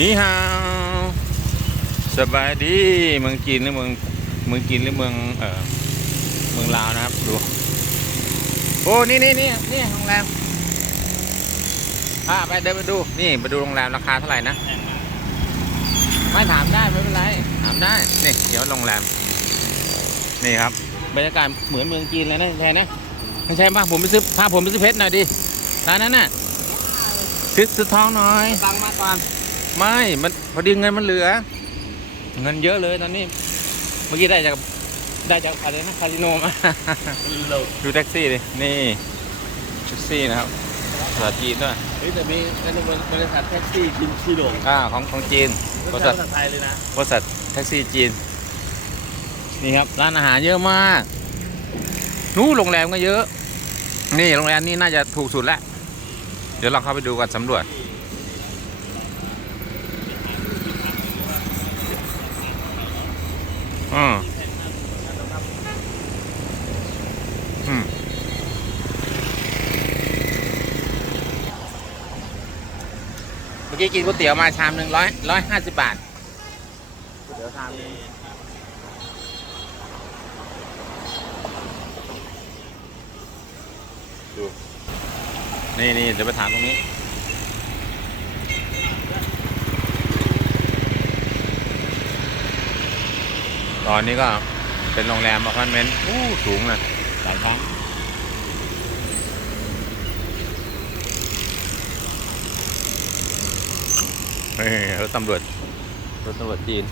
นี่ฮาวสบายดีเมืองจีนหรือเมืองเมืองจีนหรือเมืองเออเมืองลาวนะครับดูโอ้นี่นี่นี่นี่โรงแรมอ่าไปเดินไปดูนี่ไปดูโรงแรมราคาเท่าไหร่นะไม่ถามได้ไม่เป็นไรถามได้นี่เดี๋ยวโรงแรมนี่ครับบรรยากาศเหมือนเมืองจีนเลยนะแทนนะไม่ใช่ป่ะผมไปซื้อพาผมไปซื้อเพชรหน่อยดิร้านนั้นน่ะซื้อซื้อทองหน่อยตังมาก่อน ไม่มันพอดีเงินมันเหลือ เงินเยอะเลยตอนนี้ เมื่อกี้ได้จากได้จากอะไรนะคาสิโนมาโลกดูแท็กซี่ดินี่แท็กซี่นะครับภาษาจีนด้วยเฮ้ยแต่มีในบริษัทแท็กซี่จินชิโดงอ่าของของจีนบริษัทภาษาไทยเลยนะบริษัทแท็กซี่จีนนี่ครับร้านอาหารเยอะมากนู้นโรงแรมก็เยอะ นี่โรงแรมนี่น่าจะถูกสุดแล้ว เดี๋ยวเราเข้าไปดูกันสำรวจ อืมอืมเมื่อกี้กินก๋วยเตี๋ยวมาชามหนึ่งร้อยร้อยห้าสิบบาทเดี๋ยวทางนี้ดู นี่นี่เดี๋ยวไปถามตรงนี้ ตอนนี้ก็เป็นโรงแรมอพาร์ตเมนต์อู้สูงเลยหลายชั้นเฮ้ยรถตำรวจรถตำรวจจีน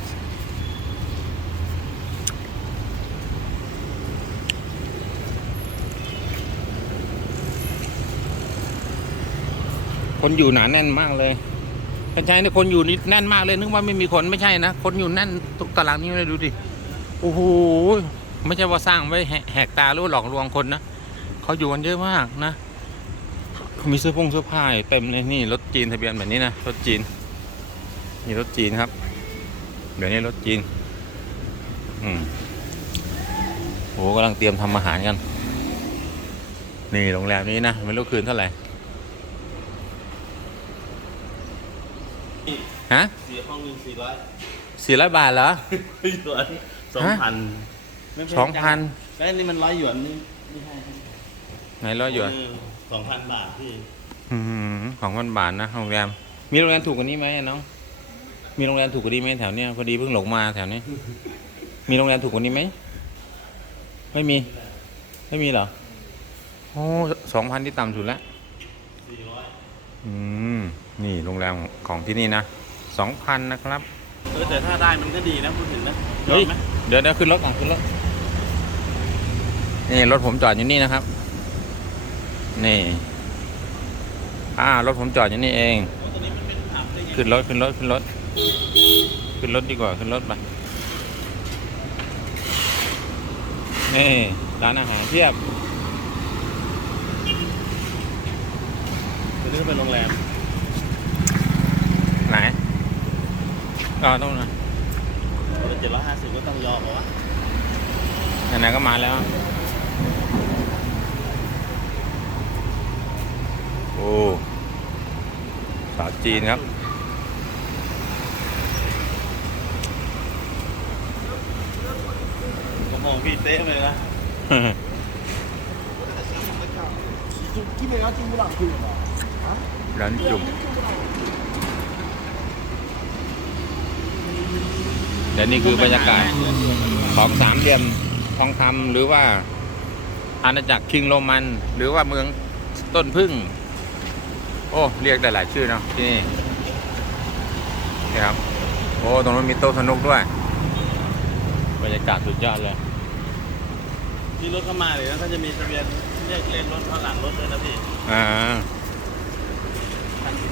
คนอยู่หนาแน่นมากเลยกัญชัยเนี่ยคนอยู่นี่แน่นมากเลย นึกว่าไม่มีคนไม่ใช่นะ คนอยู่แน่นทุกตารางนี้เลยดูดิ โอ้โหไม่ใช่ว่าสร้างไว้แหแหกตาหรือว่าหลอกลวงคนนะเขาอยู่กันเยอะมากนะเขามีเสื้อผงเสื้อผ้าเต็มเลยนี่รถจีนทะเบียนแบบนี้นะรถจีนนี่รถจีนครับเดี๋ยวนี้รถจีนอืมโอ้โหกำลังเตรียมทำอาหารกัน นี่โรงแรมนี้นะไม่รู้คืนเท่าไหร่ฮะเสียห้องหนึ่งสี่ร้อยสี่ร้อยบาทเหรอ หยวนสองพันสองพันแล้วนี่มันร้อยหยวนนี่ไม่ใช่ไหนร้อยหยวนสองพันบาทพี่สองพันบาทนะโรงแรม มีโรงแรมถูกกว่านี้ไหมน้องมีโรงแรมถูกกว่านี้ไหมแถวเนี้ยพอดีเพิ่งหลงมาแถวนี้ มีโรงแรมถูกกว่านี้ไหมไม่มี ไม่มีเหรอโอ้สองพันที่ต่ำสุดแล้วสี่ร้อยอืมนี่โรงแรมของที่นี่นะสองพันนะครับเออแต่ถ้าได้มันก็ดีนะพูดถึงนะยเฮ้อยมไหม เดี๋ยวเดี๋ยวขึ้นรถก่อนขึ้นรถ นี่รถผมจอดอยู่นี่นะครับ นี่ อ่ารถผมจอดอยู่นี่เองโอ้ตอนนี้มันเป็นผับได้ไงขึ้นรถขึ้นรถขึ้นรถ ขึ้นรถดีกว่าขึ้นรถไป นี่ร้านอาหารเทียบตอนนี้ก็เป็นโรงแรม ไหนก็ต้องนะ เจ็ดร้อยห้าสิบก็ต้องยอมเพราะว่า ไหนๆก็มาแล้ว โอ้สาวจีนครับ โอ้โหพี่เต้เลยนะ 基本上进不了去的嘛。 ร้านจุ่ม และนี่คือบรรยากาศของสามเหลี่ยมทองคำหรือว่าอาณาจักรคิงโรมัน หรือว่าเมืองต้นพึ่ง โอ้เรียกได้หลายชื่อเนาะที่นี่นี่ครับ โอ้ตรงนู้นมีโต๊ะสนุกด้วย บรรยากาศสุดยอดเลยที่รถเข้ามาเลยนะถ้าจะมีทะเบียนเรียกเล่นรถข้างหลังรถด้วยนะพี่อ่าเ